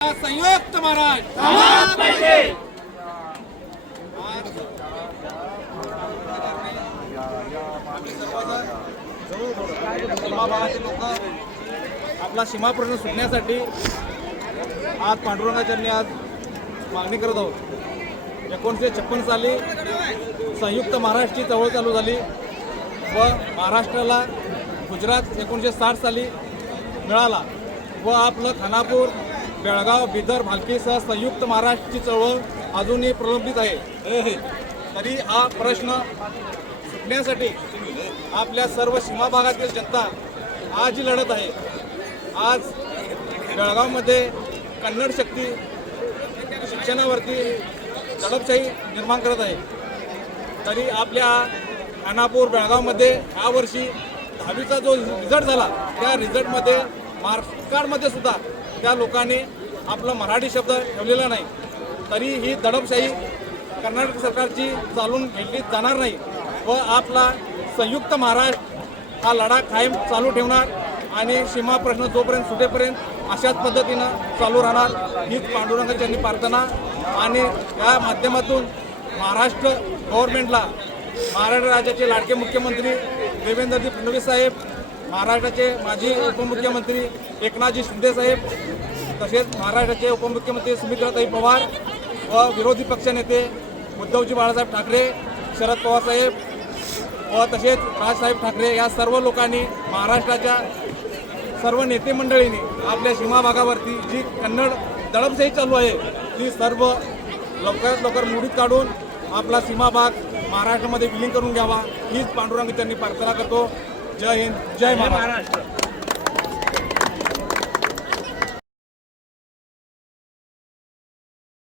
संयुक्त महाराज लोक आपला सीमा प्रश्न सुटण्यासाठी आज पांडुरंगाचरणी आज मागणी करत आहोत. 1956 साली संयुक्त महाराष्ट्राची चळवळ चालू झाली व महाराष्ट्राला गुजरात 1960 साली मिळाला व आपलं खानापूर, बेळगाव, बिदर, भालकीसह संयुक्त महाराष्ट्राची चळवळ अजूनही प्रलंबित आहे. तरी हा प्रश्न सुटण्यासाठी आपल्या सर्व सीमा भागातील जनता आज जी लढत आहे. आज बेळगावमध्ये कन्नड शक्ती शिक्षणावरती दडपशाही निर्माण करत आहे. तरी आपल्या खानापूर, बेळगावमध्ये यावर्षी 10वीचा जो रिझल्ट झाला त्या रिझल्टमध्ये मार्क्स कार्डमध्ये सुद्धा त्या लोकांनी आपला मराठी शब्द ठेवलेला नाही. तरी ही दडपशाही कर्नाटक सरकारची चालून घेतली जाणार नाही व आपला संयुक्त महाराष्ट्र हा लढा कायम चालू ठेवणार आणि सीमा प्रश्न जोपर्यंत सुटेपर्यंत अशाच पद्धतीनं चालू राहणार हीच पांडुरंगाची प्रार्थना. आणि या माध्यमातून महाराष्ट्र गव्हर्नमेंटला महाराष्ट्र राज्याचे लाडके मुख्यमंत्री देवेंद्रजी फडणवीस साहेब, महाराष्ट्राचे माजी उपमुख्यमंत्री एकनाथजी शिंदे साहेब, तसेच महाराष्ट्राचे उपमुख्यमंत्री सुमित्राताई पवार व विरोधी पक्षनेते उद्धवजी बाळासाहेब ठाकरे, शरद पवार साहेब व तसेच राजसाहेब ठाकरे या सर्व लोकांनी, महाराष्ट्राच्या सर्व नेते मंडळींनी आपल्या सीमा भागावरती जी कन्नड दडपशाही चालू आहे ती सर्व लवकरात लवकर मोडीत काढून आपला सीमा भाग महाराष्ट्रामध्ये विलीन करून घ्यावा हीच पांडुरंग त्यांनी प्रार्थना करतो. जय हिंद, जय महाराष्ट्र.